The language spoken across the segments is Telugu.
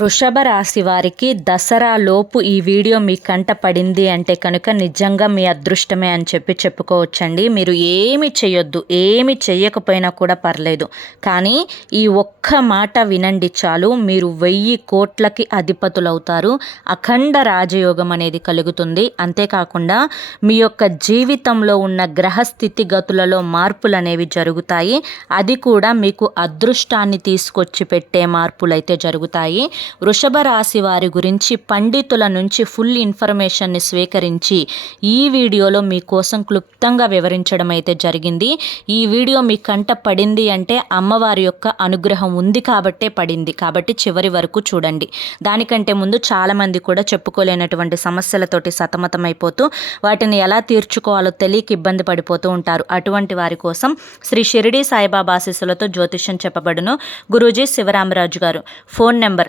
వృషభ రాశి వారికి దసరా లోపు ఈ వీడియో మీ కంట పడింది అంటే కనుక నిజంగా మీ అదృష్టమే అని చెప్పి చెప్పుకోవచ్చండి. మీరు ఏమి చేయొద్దు ఏమి చెయ్యకపోయినా కూడా పర్లేదు. కానీ ఈ ఒక్క మాట వినండి చాలు. మీరు వెయ్యి కోట్లకి అధిపతులవుతారు. అఖండ రాజయోగం అనేది కలుగుతుంది. అంతేకాకుండా మీ యొక్క జీవితంలో ఉన్న గ్రహ స్థితిగతులలో మార్పులు అనేవి జరుగుతాయి. అది కూడా మీకు అదృష్టాన్ని తీసుకొచ్చి పెట్టే మార్పులు అయితే జరుగుతాయి. వృషభ రాశి వారి గురించి పండితుల నుంచి ఫుల్ ఇన్ఫర్మేషన్ని స్వీకరించి ఈ వీడియోలో మీకోసం క్లుప్తంగా వివరించడం అయితే జరిగింది. ఈ వీడియో మీ కంట పడింది అంటే అమ్మవారి యొక్క అనుగ్రహం ఉంది కాబట్టే పడింది. కాబట్టి చివరి వరకు చూడండి. దానికంటే ముందు చాలామంది కూడా చెప్పుకోలేనటువంటి సమస్యలతోటి సతమతమైపోతూ వాటిని ఎలా తీర్చుకోవాలో తెలియక ఇబ్బంది పడిపోతూ ఉంటారు. అటువంటి వారి కోసం శ్రీ షిరిడి సాయిబాబా ఆశీస్సులతో జ్యోతిష్యం చెప్పబడును. గురూజీ శివరామరాజు గారు. Phone number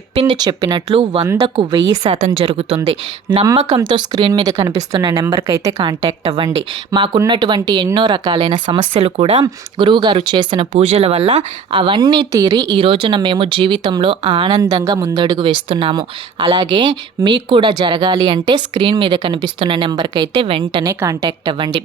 చెప్పింది చెప్పినట్లు వందకు వెయ్యి శాతం జరుగుతుంది. నమ్మకంతో స్క్రీన్ మీద కనిపిస్తున్న నెంబర్కి అయితే కాంటాక్ట్ అవ్వండి. మాకున్నటువంటి ఎన్నో రకాలైన సమస్యలు కూడా గురువుగారు చేసిన పూజల వల్ల అవన్నీ తీరి ఈ రోజున మేము జీవితంలో ఆనందంగా ముందడుగు వేస్తున్నాము. అలాగే మీకు కూడా జరగాలి అంటే స్క్రీన్ మీద కనిపిస్తున్న నెంబర్కి అయితే వెంటనే కాంటాక్ట్ అవ్వండి.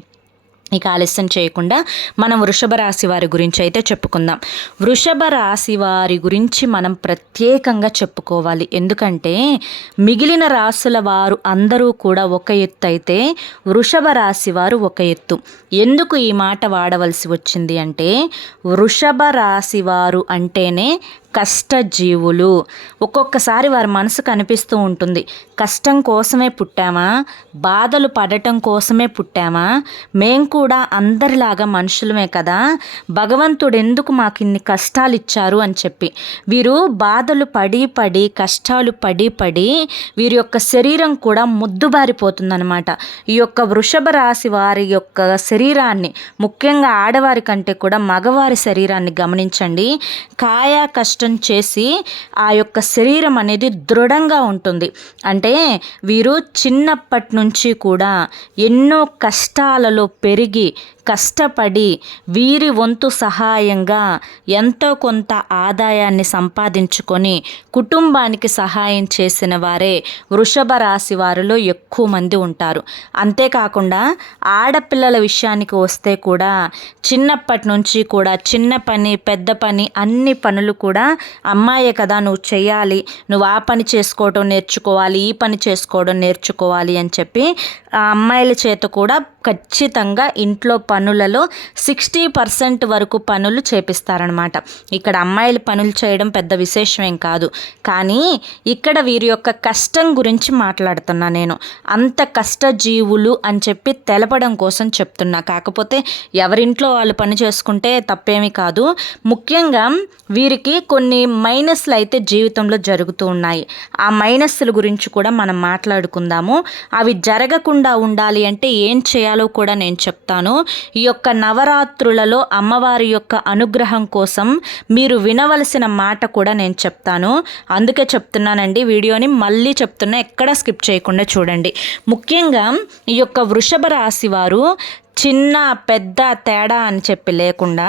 ఇక ఆలస్యం చేయకుండా మనం వృషభ రాశి వారి గురించి అయితే చెప్పుకుందాం. వృషభ రాశి వారి గురించి మనం ప్రత్యేకంగా చెప్పుకోవాలి. ఎందుకంటే మిగిలిన రాశుల వారు అందరూ కూడా ఒక ఎత్తు అయితే వృషభ రాశి వారు ఒక ఎత్తు. ఎందుకు ఈ మాట వాడవలసి వచ్చింది అంటే వృషభ రాశి వారు అంటేనే కష్టజీవులు. ఒక్కొక్కసారి వారి మనసు కనిపిస్తూ ఉంటుంది. కష్టం కోసమే పుట్టామా? బాధలు పడటం కోసమే పుట్టామా? మేం కూడా అందరిలాగా మనుషులమే కదా? భగవంతుడు ఎందుకు మాకు ఇన్ని కష్టాలు ఇచ్చారు అని చెప్పి. వీరు బాధలు పడి పడి కష్టాలు పడి పడి వీరి యొక్క శరీరం కూడా ముద్దుబారిపోతుందన్నమాట. ఈ యొక్క వృషభ రాశి వారి యొక్క శరీరాన్ని ముఖ్యంగా ఆడవారి కంటే కూడా మగవారి శరీరాన్ని గమనించండి. కాయ కష్టం చేసి ఆ యొక్క శరీరం అనేది దృఢంగా ఉంటుంది. అంటే వీరు చిన్నప్పటి నుంచి కూడా ఎన్నో కష్టాలలో పెరిగి కష్టపడి వీరి వంతు సహాయంగా ఎంతో కొంత ఆదాయాన్ని సంపాదించుకొని కుటుంబానికి సహాయం చేసిన వారే వృషభ రాశి వారిలో ఎక్కువ మంది ఉంటారు. అంతేకాకుండా ఆడపిల్లల విషయానికి వస్తే కూడా చిన్నప్పటి నుంచి కూడా చిన్న పని పెద్ద పని అన్ని పనులు కూడా అమ్మాయే కదా నువ్వు చేయాలి నువ్వు ఆ పని చేసుకోవడం నేర్చుకోవాలి ఈ పని చేసుకోవడం నేర్చుకోవాలి అని చెప్పి ఆ అమ్మాయిల చేత కూడా ఖచ్చితంగా ఇంట్లో పనులలో సిక్స్టీ పర్సెంట్ వరకు పనులు చేపిస్తారనమాట ఇక్కడ అమ్మాయిలు పనులు చేయడం పెద్ద విశేషమేం కాదు. కానీ ఇక్కడ వీరి యొక్క కష్టం గురించి మాట్లాడుతున్నా నేను. అంత కష్టజీవులు అని చెప్పి తెలపడం కోసం చెప్తున్నా. కాకపోతే ఎవరింట్లో వాళ్ళు పని చేసుకుంటే తప్పేమీ కాదు. ముఖ్యంగా వీరికి కొన్ని మైనస్లు అయితే జీవితంలో జరుగుతూ ఉన్నాయి. ఆ మైనస్ల గురించి కూడా మనం మాట్లాడుకుందాము. అవి జరగకుండా ఉండాలి అంటే ఏం చేయాలో కూడా నేను చెప్తాను. ఈ యొక్క నవరాత్రులలో అమ్మవారి యొక్క అనుగ్రహం కోసం మీరు వినవలసిన మాట కూడా నేను చెప్తాను. అందుకే చెప్తున్నానండి వీడియోని మళ్ళీ చెప్తున్నా ఎక్కడ స్కిప్ చేయకుండా చూడండి. ముఖ్యంగా ఈ యొక్క వృషభ రాశి వారు చిన్న పెద్ద తేడా అని చెప్పి లేకుండా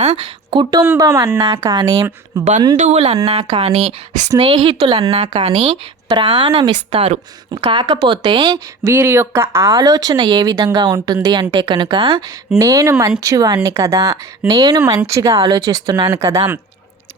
కుటుంబం అన్నా కానీ బంధువులన్నా కానీ స్నేహితులన్నా కానీ ప్రాణమిస్తారు. కాకపోతే వీరి యొక్క ఆలోచన ఏ విధంగా ఉంటుంది అంటే కనుక నేను మంచివాణ్ణి కదా నేను మంచిగా ఆలోచిస్తున్నాను కదా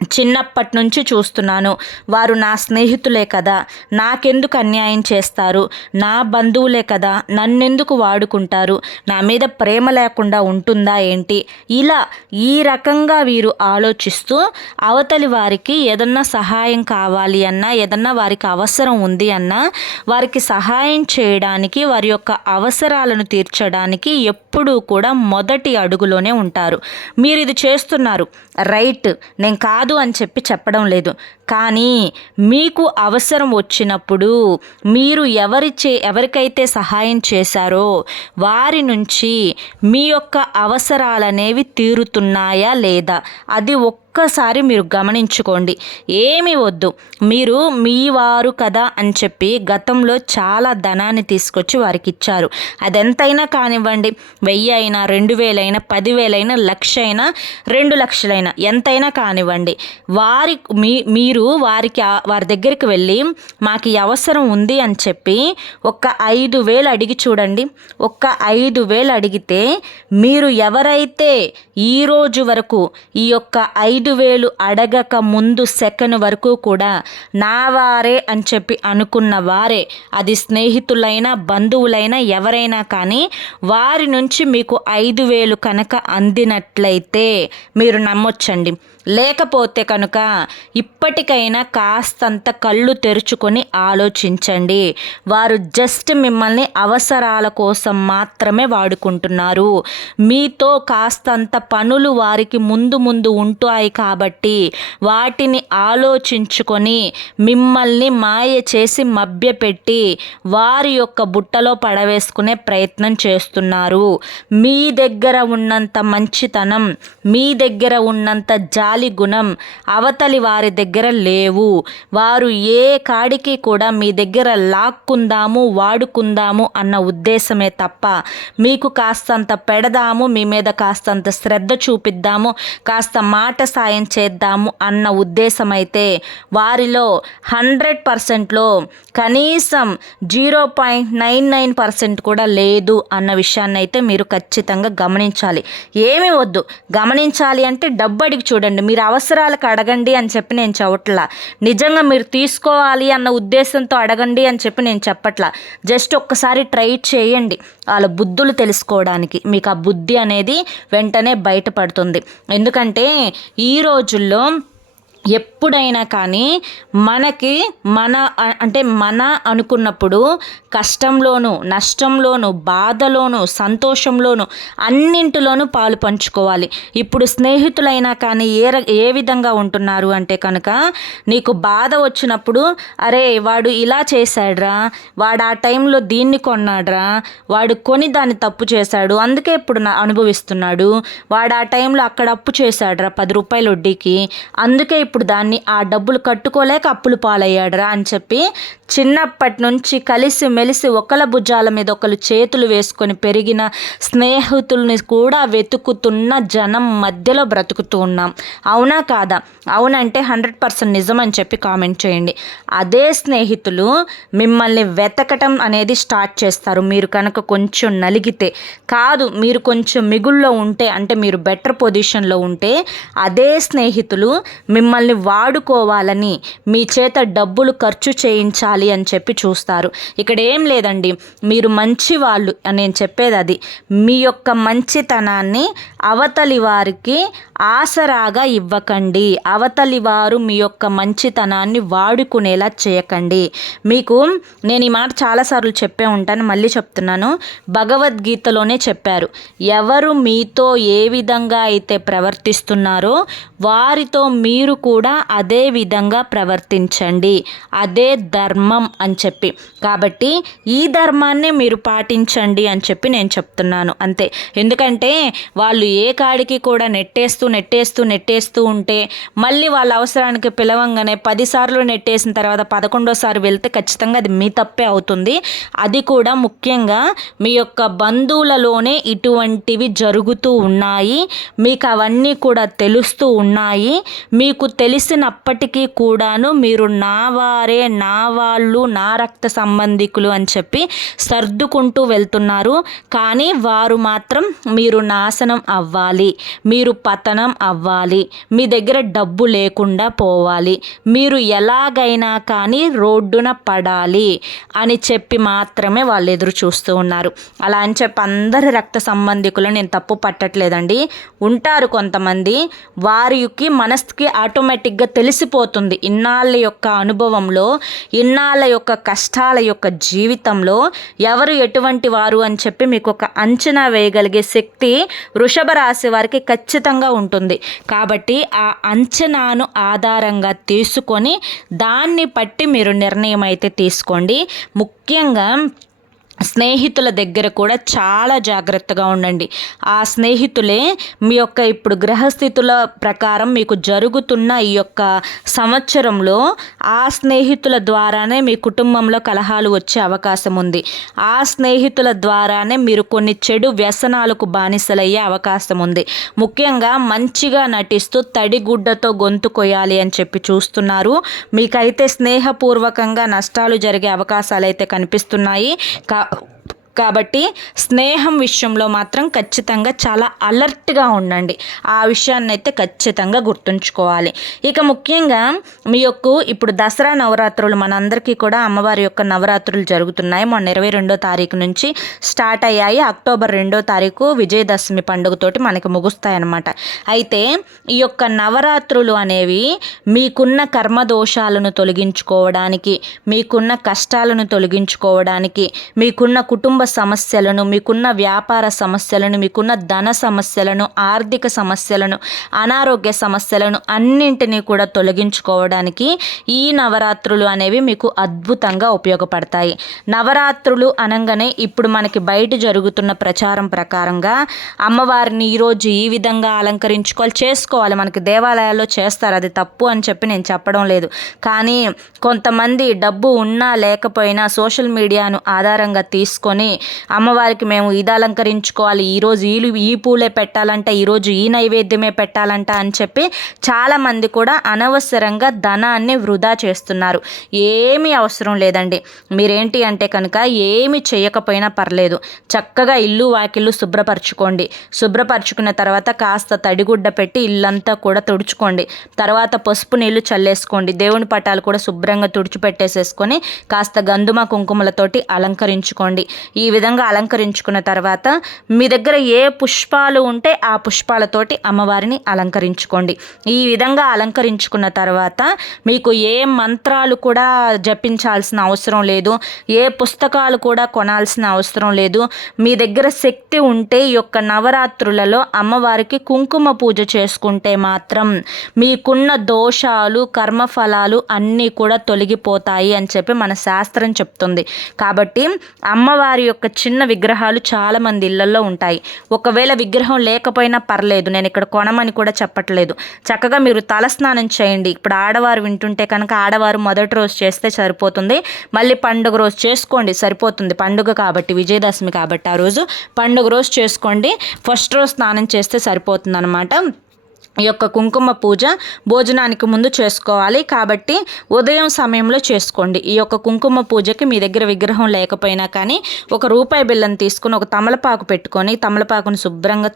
చిన్నప్పటి నుంచి చూస్తున్నాను. వారు నా స్నేహితులే కదా. నాకెందుకు అన్యాయం చేస్తారు? నా బంధువులే కదా. నన్నెందుకు వాడుకుంటారు? నా మీద ప్రేమ లేకుండా ఉంటుందా ఏంటి? ఇలా ఈ రకంగా వీరు ఆలోచిస్తూ అవతలి వారికి ఏదన్నా సహాయం కావాలి అన్నా ఏదన్నా వారికి అవసరం ఉంది అన్నా వారికి సహాయం చేయడానికి వారి యొక్క అవసరాలను తీర్చడానికి ఎప్పుడూ కూడా మొదటి అడుగులోనే ఉంటారు. మీరు ఇది చేస్తున్నారు. రైట్. నేను కాదు కాదు అని చెప్పి చెప్పడం లేదు. కానీ మీకు అవసరం వచ్చినప్పుడు మీరు ఎవరి చే ఎవరికైతే సహాయం చేశారో వారి నుంచి మీ యొక్క అవసరాలనేవి తీరుతున్నాయా లేదా? అది ఒక్కసారి మీరు గమనించుకోండి. ఏమి వద్దు. మీరు మీ వారు కదా అని చెప్పి గతంలో చాలా ధనాన్ని తీసుకొచ్చి వారికి ఇచ్చారు. అదెంతైనా కానివ్వండి. వెయ్యి అయినా రెండు వేలైనా పదివేలైనా లక్ష అయినా రెండు లక్షలైనా ఎంతైనా కానివ్వండి. వారి మీ మీరు వారికి వారి దగ్గరికి వెళ్ళి మాకు ఈ అవసరం ఉంది అని చెప్పి ఒక్క ఐదు వేలు అడిగి చూడండి. ఒక్క ఐదు వేలు అడిగితే మీరు ఎవరైతే ఈరోజు వరకు ఈ యొక్క ఐదు వేలు అడగక ముందు సెకండ్ వరకు కూడా నా వారే అని చెప్పి అనుకున్న వారే అది స్నేహితులైనా బంధువులైనా ఎవరైనా కానీ వారి నుంచి మీకు ఐదు వేలు కనుక అందినట్లయితే మీరు నమ్మొచ్చండి. లేకపోతే కనుక ఇప్పటికైనా కాస్తంత కళ్ళు తెరుచుకొని ఆలోచించండి. వారు జస్ట్ మిమ్మల్ని అవసరాల కోసం మాత్రమే వాడుకుంటున్నారు. మీతో కాస్తంత పనులు వారికి ముందు ముందు ఉంటాయి కాబట్టి వాటిని ఆలోచించుకొని మిమ్మల్ని మాయ చేసి మభ్యపెట్టి వారి యొక్క బుట్టలో పడవేసుకునే ప్రయత్నం చేస్తున్నారు. మీ దగ్గర ఉన్నంత మంచితనం మీ దగ్గర ఉన్నంత జాలి గుణం అవతలి వారి దగ్గర లేవు. వారు ఏ కాడికి కూడా మీ దగ్గర లాక్కుందాము వాడుకుందాము అన్న ఉద్దేశమే తప్ప మీకు కాస్తంత పెడదాము మీ మీద కాస్తంత శ్రద్ధ చూపిద్దాము కాస్త మాట సాయం చేద్దాము అన్న ఉద్దేశం అయితే వారిలో హండ్రెడ్ పర్సెంట్లో కనీసం zero point nine nine percent కూడా లేదు అన్న విషయాన్ని అయితే మీరు ఖచ్చితంగా గమనించాలి. ఏమి వద్దు. గమనించాలి అంటే డబ్బు అడిగి చూడండి. మీరు అవసరాలకు అడగండి అని చెప్పి నేను చెప్పట్లా. నిజంగా మీరు తీసుకోవాలి అన్న ఉద్దేశంతో అడగండి అని చెప్పి నేను చెప్పట్లా. జస్ట్ ఒక్కసారి ట్రై చేయండి వాళ్ళ బుద్ధులు తెలుసుకోవడానికి. మీకు ఆ బుద్ధి అనేది వెంటనే బయటపడుతుంది. ఎందుకంటే ఈ రోజుల్లో ఎప్పుడైనా కానీ మనకి మన అంటే మన అనుకున్నప్పుడు కష్టంలోను నష్టంలోను బాధలోను సంతోషంలోను అన్నింటిలోనూ పాలు పంచుకోవాలి. ఇప్పుడు స్నేహితులైనా కానీ ఏ ఏ విధంగా ఉంటున్నారు అంటే కనుక నీకు బాధ వచ్చినప్పుడు అరే వాడు ఇలా చేశాడ్రా వాడు ఆ టైంలో దీన్ని కొన్నాడ్రా వాడు కొని దాన్ని తప్పు చేశాడు అందుకే ఇప్పుడు నా అనుభవిస్తున్నాడు వాడు ఆ టైంలో అక్కడ అప్పు చేశాడ్రా పది రూపాయల వడ్డీకి అందుకే ఇప్పుడు దాన్ని ఆ డబ్బులు కట్టుకోలేక అప్పులు పాలయ్యాడరా అని చెప్పి చిన్నప్పటి నుంచి కలిసి మెలిసి ఒకళ్ళ భుజాల మీద ఒకరు చేతులు వేసుకొని పెరిగిన స్నేహితుల్ని కూడా వెతుకుతున్న జనం మధ్యలో బ్రతుకుతూ ఉన్నాం. అవునా కాదా? అవునంటే హండ్రెడ్ పర్సెంట్ నిజం అని చెప్పి కామెంట్ చేయండి. అదే స్నేహితులు మిమ్మల్ని వెతకటం అనేది స్టార్ట్ చేస్తారు. మీరు కనుక కొంచెం నలిగితే కాదు మీరు కొంచెం మిగుల్లో ఉంటే అంటే మీరు బెటర్ పొజిషన్లో ఉంటే అదే స్నేహితులు మిమ్మల్ని వాడుకోవాలని మీ చేత డబ్బులు ఖర్చు చేయించాలి అని చెప్పి చూస్తారు. ఇక్కడ ఏం లేదండి. మీరు మంచి వాళ్ళు నేను చెప్పేది అది. మీ యొక్క మంచితనాన్ని అవతలి వారికి ఆసరాగా ఇవ్వకండి. అవతలి వారు మీ యొక్క మంచితనాన్ని వాడుకునేలా చేయకండి. మీకు నేను ఈ మాట చాలాసార్లు చెప్పే ఉంటాను మళ్ళీ చెప్తున్నాను. భగవద్గీతలోనే చెప్పారు. ఎవరు మీతో ఏ విధంగా అయితే ప్రవర్తిస్తున్నారో వారితో మీరు కూడా అదే విధంగా ప్రవర్తించండి. అదే ధర్మం అని చెప్పి. కాబట్టి ఈ ధర్మాన్ని మీరు పాటించండి అని చెప్పి నేను చెప్తున్నాను. అంతే. ఎందుకంటే వాళ్ళు ఏ కాడికి కూడా నెట్టేస్తూ నెట్టేస్తూ నెట్టేస్తూ ఉంటే మళ్ళీ వాళ్ళ అవసరానికి పిలవంగానే పదిసార్లు నెట్టేసిన తర్వాత పదకొండోసారి వెళ్తే ఖచ్చితంగా అది మీ తప్పే అవుతుంది. అది కూడా ముఖ్యంగా మీ యొక్క బంధువులలోనే ఇటువంటివి జరుగుతూ ఉన్నాయి. మీకు అవన్నీ కూడా తెలుస్తూ ఉన్నాయి. మీకు తెలిసినప్పటికీ కూడాను మీరు నా వారే నా వాళ్ళు నా రక్త సంబంధికులు అని చెప్పి సర్దుకుంటూ వెళ్తున్నారు. కానీ వారు మాత్రం మీరు నాశనం అవ్వాలి మీరు పతనం అవ్వాలి మీ దగ్గర డబ్బు లేకుండా పోవాలి మీరు ఎలాగైనా కానీ రోడ్డున పడాలి అని చెప్పి మాత్రమే వాళ్ళు ఎదురు చూస్తూ ఉన్నారు. అలా అని చెప్పి అందరి రక్త సంబంధికులు నేను తప్పు పట్టట్లేదండి. ఉంటారు కొంతమంది వారికి మనసుకి ఆటోమేటిక్గా తెలిసిపోతుంది ఇన్నాళ్ళ యొక్క అనుభవంలో ఇన్నాళ్ళ యొక్క కష్టాల యొక్క జీవితంలో. ఎవరు ఎటువంటి వారు అని చెప్పి మీకు ఒక అంచనా వేయగలిగే శక్తి వృషభ రాశి వారికి ఖచ్చితంగా ఉంటుంది ఉంటుంది. కాబట్టి ఆ అంచనాను ఆధారంగా తీసుకొని దాన్ని బట్టి మీరు నిర్ణయం అయితే తీసుకోండి. ముఖ్యంగా స్నేహితుల దగ్గర కూడా చాలా జాగ్రత్తగా ఉండండి. ఆ స్నేహితులే మీ యొక్క ఇప్పుడు గ్రహస్థితుల ప్రకారం మీకు జరుగుతున్న ఈ యొక్క సంవత్సరంలో ఆ స్నేహితుల ద్వారానే మీ కుటుంబంలో కలహాలు వచ్చే అవకాశం ఉంది. ఆ స్నేహితుల ద్వారానే మీరు కొన్ని చెడు వ్యసనాలకు బానిసలయ్యే అవకాశం ఉంది. ముఖ్యంగా మంచిగా నటిస్తూ తడిగుడ్డతో గొంతు కొయ్యాలి అని చెప్పి చూస్తున్నారు. మీకైతే స్నేహపూర్వకంగా నష్టాలు జరిగే అవకాశాలు అయితే కనిపిస్తున్నాయి. కా కాబట్టి స్నేహం విషయంలో మాత్రం ఖచ్చితంగా చాలా అలర్ట్గా ఉండండి. ఆ విషయాన్ని అయితే ఖచ్చితంగా గుర్తుంచుకోవాలి. ఇక ముఖ్యంగా మీ యొక్క ఇప్పుడు దసరా నవరాత్రులు మనందరికీ కూడా అమ్మవారి యొక్క నవరాత్రులు జరుగుతున్నాయి. మొన్న ఇరవై రెండో తారీఖు నుంచి స్టార్ట్ అయ్యాయి. అక్టోబర్ రెండో తారీఖు విజయదశమి పండుగతోటి మనకి ముగుస్తాయన్నమాట. అయితే ఈ యొక్క నవరాత్రులు అనేవి మీకున్న కర్మ దోషాలను తొలగించుకోవడానికి మీకున్న కష్టాలను తొలగించుకోవడానికి మీకున్న కుటుంబ సమస్యలను మీకున్న వ్యాపార సమస్యలను మీకున్న ధన సమస్యలను ఆర్థిక సమస్యలను అనారోగ్య సమస్యలను అన్నింటినీ కూడా తొలగించుకోవడానికి ఈ నవరాత్రులు అనేవి మీకు అద్భుతంగా ఉపయోగపడతాయి. నవరాత్రులు అనగానే ఇప్పుడు మనకి బయట జరుగుతున్న ప్రచారం ప్రకారంగా అమ్మవారిని ఈరోజు ఈ విధంగా అలంకరించుకోవాలి చేసుకోవాలి. మనకి దేవాలయాల్లో చేస్తారు. అది తప్పు అని చెప్పి నేను చెప్పడం లేదు. కానీ కొంతమంది డబ్బు ఉన్నా లేకపోయినా సోషల్ మీడియాను ఆధారంగా తీసుకొని అమ్మవారికి మేము ఇది అలంకరించుకోవాలి ఈరోజు ఈ ఈ పూలే పెట్టాలంట ఈరోజు ఈ నైవేద్యమే పెట్టాలంట అని చెప్పి చాలామంది కూడా అనవసరంగా ధనాన్ని వృధా చేస్తున్నారు. ఏమీ అవసరం లేదండి. మీరేంటి అంటే కనుక ఏమి చేయకపోయినా పర్లేదు. చక్కగా ఇల్లు వాకిళ్ళు శుభ్రపరచుకోండి. శుభ్రపరచుకున్న తర్వాత కాస్త తడిగుడ్డ పెట్టి ఇల్లంతా కూడా తుడుచుకోండి. తర్వాత పసుపు నీళ్ళు చల్లేసుకోండి. దేవుని పటాలు కూడా శుభ్రంగా తుడిచిపెట్టేసేసుకొని కాస్త గంధుమ కుంకుమలతోటి అలంకరించుకోండి. ఈ విధంగా అలంకరించుకున్న తర్వాత మీ దగ్గర ఏ పుష్పాలు ఉంటే ఆ పుష్పాలతోటి అమ్మవారిని అలంకరించుకోండి. ఈ విధంగా అలంకరించుకున్న తర్వాత మీకు ఏ మంత్రాలు కూడా జపించాల్సిన అవసరం లేదు. ఏ పుస్తకాలు కూడా కొనాల్సిన అవసరం లేదు. మీ దగ్గర శక్తి ఉంటే ఈ యొక్క నవరాత్రులలో అమ్మవారికి కుంకుమ పూజ చేసుకుంటే మాత్రం మీకున్న దోషాలు కర్మఫలాలు అన్నీ కూడా తొలగిపోతాయి అని చెప్పి మన శాస్త్రం చెప్తుంది. కాబట్టి అమ్మవారి యొక్క చిన్న విగ్రహాలు చాలా మంది ఇళ్ళలో ఉంటాయి. ఒకవేళ విగ్రహం లేకపోయినా పర్లేదు నేను ఇక్కడ కొనమని కూడా చెప్పట్లేదు. చక్కగా మీరు తలస్నానం చేయండి. ఇప్పుడు ఆడవారు వింటుంటే కనుక ఆడవారు మొదటి రోజు చేస్తే సరిపోతుంది. మళ్ళీ పండుగ రోజు చేసుకోండి సరిపోతుంది. పండుగ కాబట్టి విజయదశమి కాబట్టి ఆ రోజు పండుగ రోజు చేసుకోండి. ఫస్ట్ రోజు స్నానం చేస్తే సరిపోతుంది అనమాట ఈ యొక్క కుంకుమ పూజ భోజనానికి ముందు చేసుకోవాలి. కాబట్టి ఉదయం సమయంలో చేసుకోండి. ఈ యొక్క కుంకుమ పూజకి మీ దగ్గర విగ్రహం లేకపోయినా కానీ ఒక రూపాయి బిళ్ళను తీసుకుని ఒక తమలపాకు పెట్టుకొని తమలపాకును శుభ్రంగా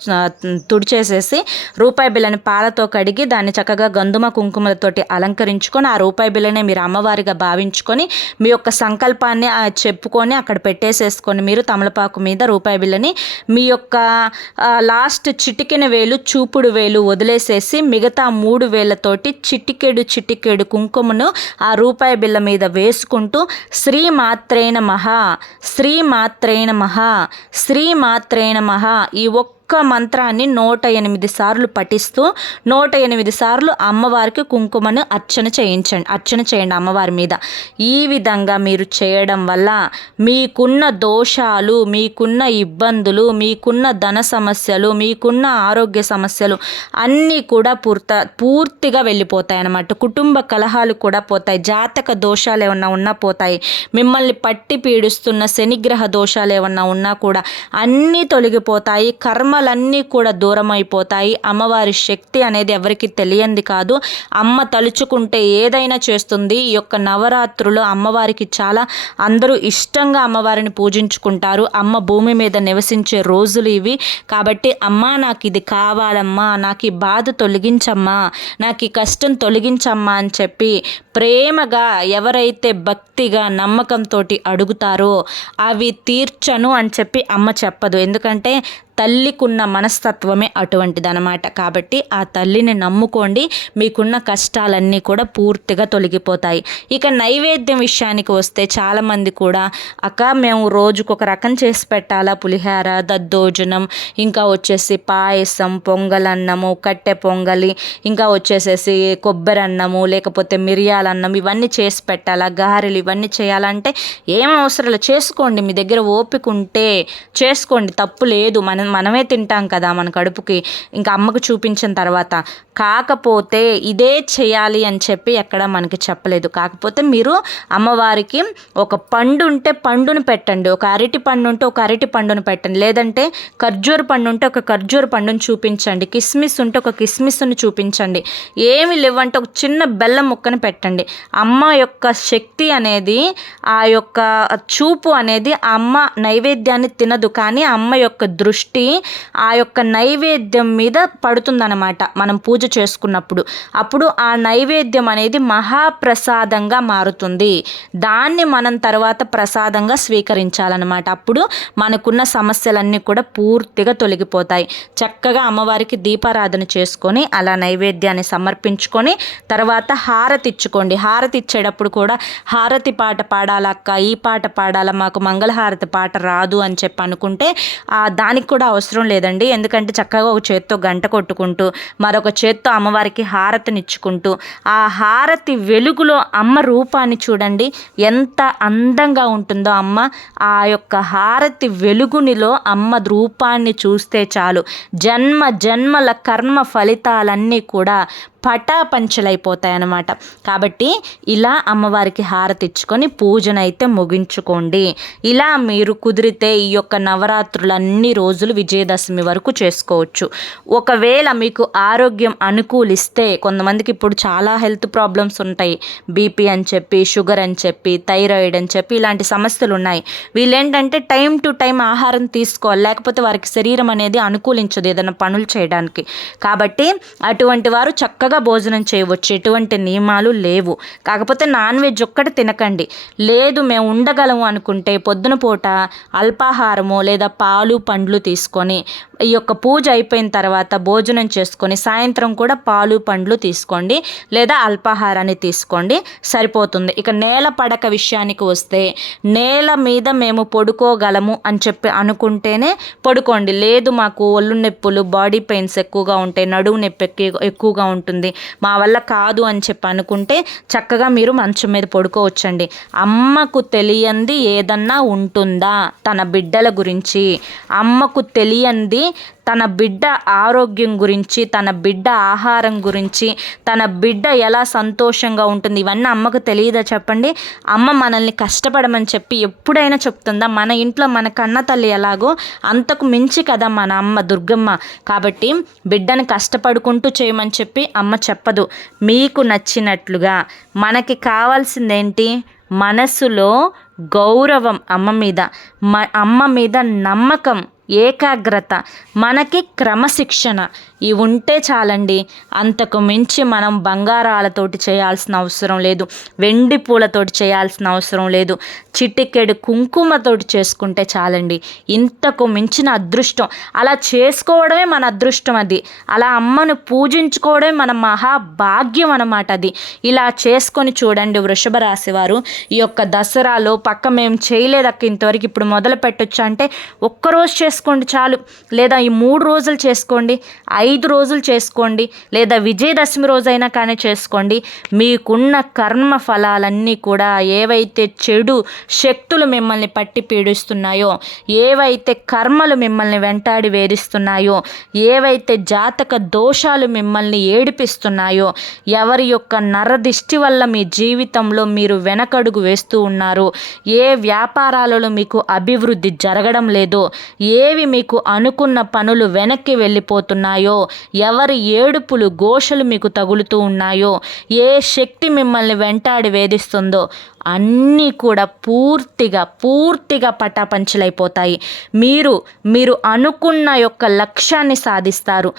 తుడిచేసేసి రూపాయి బిల్లని పాలతో కడిగి దాన్ని చక్కగా గంధుమ కుంకుమలతోటి అలంకరించుకొని ఆ రూపాయి బిల్లనే మీరు అమ్మవారిగా భావించుకొని మీ యొక్క సంకల్పాన్ని చెప్పుకొని అక్కడ పెట్టేసేసుకొని మీరు తమలపాకు మీద రూపాయి బిల్లని మీ యొక్క లాస్ట్ చిటికిన వేలు చూపుడు వేలు వదిలేసి తీసేసి మిగతా మూడు వేలతోటి చిటికెడు చిటికెడు కుంకుమను ఆ రూపాయి బిల్ల మీద వేసుకుంటూ శ్రీ మాత్రేణ మహా శ్రీ మాత్రేణ మహా శ్రీ మాత్రేణ మహా ఈ ఒక్క ఒక్క మంత్రాన్ని నూట ఎనిమిది సార్లు పఠిస్తూ నూట ఎనిమిది సార్లు అమ్మవారికి కుంకుమను అర్చన చేయించండి అర్చన చేయండి అమ్మవారి మీద. ఈ విధంగా మీరు చేయడం వల్ల మీకున్న దోషాలు మీకున్న ఇబ్బందులు మీకున్న ధన సమస్యలు మీకున్న ఆరోగ్య సమస్యలు అన్నీ కూడా పూర్త పూర్తిగా వెళ్ళిపోతాయి అన్నమాట కుటుంబ కలహాలు కూడా పోతాయి జాతక దోషాలు ఏమన్నా ఉన్నా పోతాయి. మిమ్మల్ని పట్టి పీడిస్తున్న శనిగ్రహ దోషాలు ఏమన్నా ఉన్నా కూడా అన్నీ తొలగిపోతాయి. కర్మ కర్మలన్నీ కూడా దూరం అయిపోతాయి అమ్మవారి శక్తి అనేది ఎవరికి తెలియంది కాదు. అమ్మ తలుచుకుంటే ఏదైనా చేస్తుంది. ఈ యొక్క నవరాత్రులు అమ్మవారికి చాలా అందరూ ఇష్టంగా అమ్మవారిని పూజించుకుంటారు. అమ్మ భూమి మీద నివసించే రోజులు ఇవి. కాబట్టి అమ్మ నాకు ఇది కావాలమ్మా నాకు ఈ బాధ తొలగించమ్మా నాకు ఈ కష్టం తొలగించమ్మా అని చెప్పి ప్రేమగా ఎవరైతే భక్తిగా నమ్మకంతో అడుగుతారో అవి తీర్చను అని చెప్పి అమ్మ చెప్పదు. ఎందుకంటే తల్లికున్న మనస్తత్వమే అటువంటిదనమాట కాబట్టి ఆ తల్లిని నమ్ముకోండి మీకున్న కష్టాలన్నీ కూడా పూర్తిగా తొలగిపోతాయి. ఇక నైవేద్యం విషయానికి వస్తే చాలామంది కూడా అక్క మేము రోజుకు ఒక రకం చేసి పెట్టాలా? పులిహార దద్దోజనం ఇంకా వచ్చేసి పాయసం పొంగలన్నము కట్టె పొంగలి ఇంకా వచ్చేసేసి కొబ్బరి అన్నము లేకపోతే మిరియాల అన్నం ఇవన్నీ చేసి పెట్టాలా? గారెలు ఇవన్నీ చేయాలంటే ఏం అవసరం చేసుకోండి. మీ దగ్గర ఓపిక ఉంటే చేసుకోండి. తప్పు లేదు. మన మనమే తింటాం కదా మన కడుపుకి. ఇంకా అమ్మకు చూపించిన తర్వాత కాకపోతే ఇదే చేయాలి అని చెప్పి ఎక్కడ మనకి చెప్పలేదు. కాకపోతే మీరు అమ్మవారికి ఒక పండు ఉంటే పండును పెట్టండి. ఒక అరటి పండు ఉంటే ఒక అరటి పండును పెట్టండి. లేదంటే ఖర్జూర పండు ఉంటే ఒక ఖర్జూర పండును చూపించండి. కిస్మిస్ ఉంటే ఒక కిస్మిస్ని చూపించండి. ఏమి లేవంటే ఒక చిన్న బెల్లం ముక్కను పెట్టండి. అమ్మ యొక్క శక్తి అనేది ఆ యొక్క చూపు అనేది అమ్మ నైవేద్యాన్ని తినదు. కానీ అమ్మ యొక్క దృష్టి ఆ యొక్క నైవేద్యం మీద పడుతుందన్నమాట మనం పూజ చేసుకున్నప్పుడు. అప్పుడు ఆ నైవేద్యం అనేది మహాప్రసాదంగా మారుతుంది. దాన్ని మనం తర్వాత ప్రసాదంగా స్వీకరించాలన్నమాట. అప్పుడు మనకున్న సమస్యలన్నీ కూడా పూర్తిగా తొలగిపోతాయి. చక్కగా అమ్మవారికి దీపారాధన చేసుకొని అలా నైవేద్యాన్ని సమర్పించుకొని తర్వాత హారతి ఇచ్చుకోండి. హారతి ఇచ్చేటప్పుడు కూడా హారతి పాట పాడాలక్క ఈ పాట పాడాలా మాకు మంగళహారతి పాట రాదు అని చెప్పి అనుకుంటే దానికి కూడా అవసరం లేదండి. ఎందుకంటే చక్కగా ఒక చేత్తో గంట కొట్టుకుంటూ మరొక చేత్తో అమ్మవారికి హారతినిచ్చుకుంటూ ఆ హారతి వెలుగులో అమ్మ రూపాన్ని చూడండి. ఎంత అందంగా ఉంటుందో అమ్మ. ఆ యొక్క హారతి వెలుగునిలో అమ్మ రూపాన్ని చూస్తే చాలు. జన్మ జన్మల కర్మ ఫలితాలన్నీ కూడా పటాపంచలైపోతాయి అన్నమాట కాబట్టి ఇలా అమ్మవారికి హారతి ఇచ్చుకొని పూజనైతే ముగించుకోండి. ఇలా మీరు కుదిరితే ఈ యొక్క నవరాత్రులు అన్ని రోజులు విజయదశమి వరకు చేసుకోవచ్చు. ఒకవేళ మీకు ఆరోగ్యం అనుకూలిస్తే కొంతమందికి ఇప్పుడు చాలా హెల్త్ ప్రాబ్లమ్స్ ఉంటాయి. బీపీ అని చెప్పి షుగర్ అని చెప్పి థైరాయిడ్ అని చెప్పి ఇలాంటి సమస్యలు ఉన్నాయి వీళ్ళేంటంటే టైం టు టైం ఆహారం తీసుకోవాలి. లేకపోతే వారికి శరీరం అనేది అనుకూలించదు ఏదైనా పనులు చేయడానికి. కాబట్టి అటువంటి వారు చక్కగా చక్కగా భోజనం చేయవచ్చు. ఎటువంటి నియమాలు లేవు. కాకపోతే నాన్ వెజ్ ఒక్కటి తినకండి. లేదు మేము ఉండగలము అనుకుంటే పొద్దున పూట అల్పాహారము లేదా పాలు పండ్లు తీసుకొని ఈ యొక్క పూజ అయిపోయిన తర్వాత భోజనం చేసుకొని సాయంత్రం కూడా పాలు పండ్లు తీసుకోండి లేదా అల్పాహారాన్ని తీసుకోండి. సరిపోతుంది. ఇక నేల పడక విషయానికి వస్తే నేల మీద మేము పడుకోగలము అని చెప్పి అనుకుంటేనే పడుకోండి. లేదు మాకు ఒళ్ళు నొప్పులు బాడీ పెయిన్స్ ఎక్కువగా ఉంటాయి నడువు నొప్పి ఎక్కువగా ఉంటుంది. మా వల్ల కాదు అని చెప్పి అనుకుంటే చక్కగా మీరు మంచం మీద పడుకోవచ్చండి. అమ్మకు తెలియంది ఏదన్నా ఉంటుందా? తన బిడ్డల గురించి. అమ్మకు తెలియంది తన బిడ్డ ఆరోగ్యం గురించి తన బిడ్డ ఆహారం గురించి తన బిడ్డ ఎలా సంతోషంగా ఉంటుంది ఇవన్నీ అమ్మకు తెలియదా చెప్పండి? అమ్మ మనల్ని కష్టపడమని చెప్పి ఎప్పుడైనా చెప్తుందా? మన ఇంట్లో మన కన్న తల్లి ఎలాగో అంతకు మించి కదా మన అమ్మ దుర్గమ్మ. కాబట్టి బిడ్డను కష్టపడుకుంటూ చేయమని చెప్పి అమ్మ చెప్పదు. మీకు నచ్చినట్లుగా మనకి కావాల్సిందేంటి? మనసులో గౌరవం అమ్మ మీద. మ అమ్మ మీద నమ్మకం. ఏకాగ్రత. మనకి క్రమశిక్షణ. ఇవి ఉంటే చాలండి. అంతకు మించి మనం బంగారాలతోటి చేయాల్సిన అవసరం లేదు. వెండి పూలతోటి చేయాల్సిన అవసరం లేదు. చిటికెడు కుంకుమతోటి చేసుకుంటే చాలండి. ఇంతకు మించిన అదృష్టం. అలా చేసుకోవడమే మన అదృష్టం అది. అలా అమ్మను పూజించుకోవడమే మన మహాభాగ్యం అన్నమాట అది. ఇలా చేసుకొని చూడండి వృషభ రాశి వారు ఈ యొక్క దసరాలో పక్క మేము చేయలేదక్క ఇంతవరకు. ఇప్పుడు మొదలు పెట్టొచ్చు అంటే ఒక్కరోజు చేసుకోండి చాలు. లేదా ఈ మూడు రోజులు చేసుకోండి ఐదు రోజులు చేసుకోండి లేదా విజయదశమి రోజైనా కానీ చేసుకోండి. మీకున్న కర్మ ఫలాలన్నీ కూడా ఏవైతే చెడు శక్తులు మిమ్మల్ని పట్టి పీడిస్తున్నాయో ఏవైతే కర్మలు మిమ్మల్ని వెంటాడి వేధిస్తున్నాయో ఏవైతే జాతక దోషాలు మిమ్మల్ని ఏడిపిస్తున్నాయో ఎవరి యొక్క నరదిష్టి వల్ల మీ జీవితంలో మీరు వెనకడుగు వేస్తూ ఉన్నారు ఏ వ్యాపారాలలో మీకు అభివృద్ధి జరగడం లేదో ఏవి మీకు అనుకున్న పనులు వెనక్కి వెళ్ళిపోతున్నాయో ఎవరి ఏడుపులు ఘోషలు మీకు తగులుతూ ఉన్నాయో ఏ శక్తి మిమ్మల్ని వెంటాడి వేధిస్తుందో అన్నీ కూడా పూర్తిగా పూర్తిగా పటాపంచలైపోతాయి. మీరు మీరు అనుకున్న యొక్క లక్ష్యాన్ని సాధిస్తారు.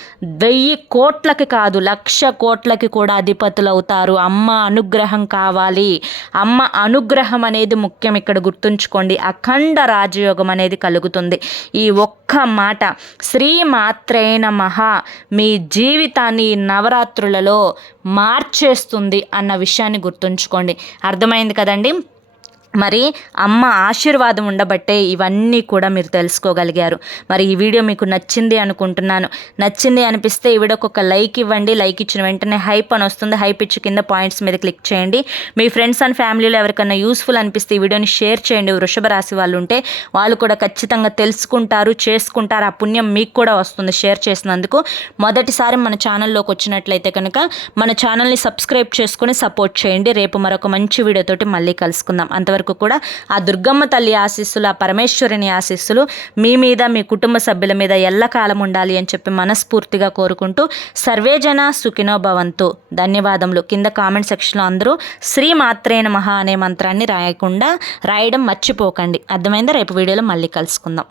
వెయ్యి కోట్లకి కాదు లక్ష కోట్లకి కూడా అధిపతులు అవుతారు అమ్మ అనుగ్రహం కావాలి. అమ్మ అనుగ్రహం అనేది ముఖ్యం ఇక్కడ గుర్తుంచుకోండి. అఖండ రాజయోగం అనేది కలుగుతుంది. ఈ ఒక్క మాట. శ్రీ మాత్రైన మహా మీ జీవితాన్ని నవరాత్రులలో మార్చేస్తుంది అన్న విషయాన్ని గుర్తుంచుకోండి. అర్థమైంది కదండి? మరి అమ్మ ఆశీర్వాదం ఉండబట్టే ఇవన్నీ కూడా మీరు తెలుసుకోగలిగారు. మరి ఈ వీడియో మీకు నచ్చింది అనుకుంటున్నాను. నచ్చింది అనిపిస్తే ఈ వీడియోకి ఒక లైక్ ఇవ్వండి. లైక్ ఇచ్చిన వెంటనే హైప్ అని వస్తుంది. హైప్ ఇచ్చి కింద పాయింట్స్ మీద క్లిక్ చేయండి. మీ ఫ్రెండ్స్ అండ్ ఫ్యామిలీలో ఎవరికైనా యూస్ఫుల్ అనిపిస్తే ఈ వీడియోని షేర్ చేయండి. వృషభ రాశి వాళ్ళు ఉంటే వాళ్ళు కూడా ఖచ్చితంగా తెలుసుకుంటారు చేసుకుంటారు. ఆ పుణ్యం మీకు కూడా వస్తుంది షేర్ చేసినందుకు. మొదటిసారి మన ఛానల్లోకి వచ్చినట్లయితే కనుక మన ఛానల్ని సబ్స్క్రైబ్ చేసుకొని సపోర్ట్ చేయండి. రేపు మరొక మంచి వీడియోతోటి మళ్ళీ కలుసుకుందాం. అంతవరకు వరకు కూడా ఆ దుర్గమ్మ తల్లి ఆశీస్సులు ఆ పరమేశ్వరుని ఆశీస్సులు మీ మీద మీ కుటుంబ సభ్యుల మీద ఎల్లకాలం ఉండాలి అని చెప్పి మనస్ఫూర్తిగా కోరుకుంటూ సర్వేజన సుఖినో భవంతు. ధన్యవాదములు. కింద కామెంట్ సెక్షన్లో అందరూ శ్రీ మాత్రేన మహా అనే మంత్రాన్ని రాయకుండా రాయడం మర్చిపోకండి. అర్థమైందా? రేపు వీడియోలో మళ్ళీ కలుసుకుందాం.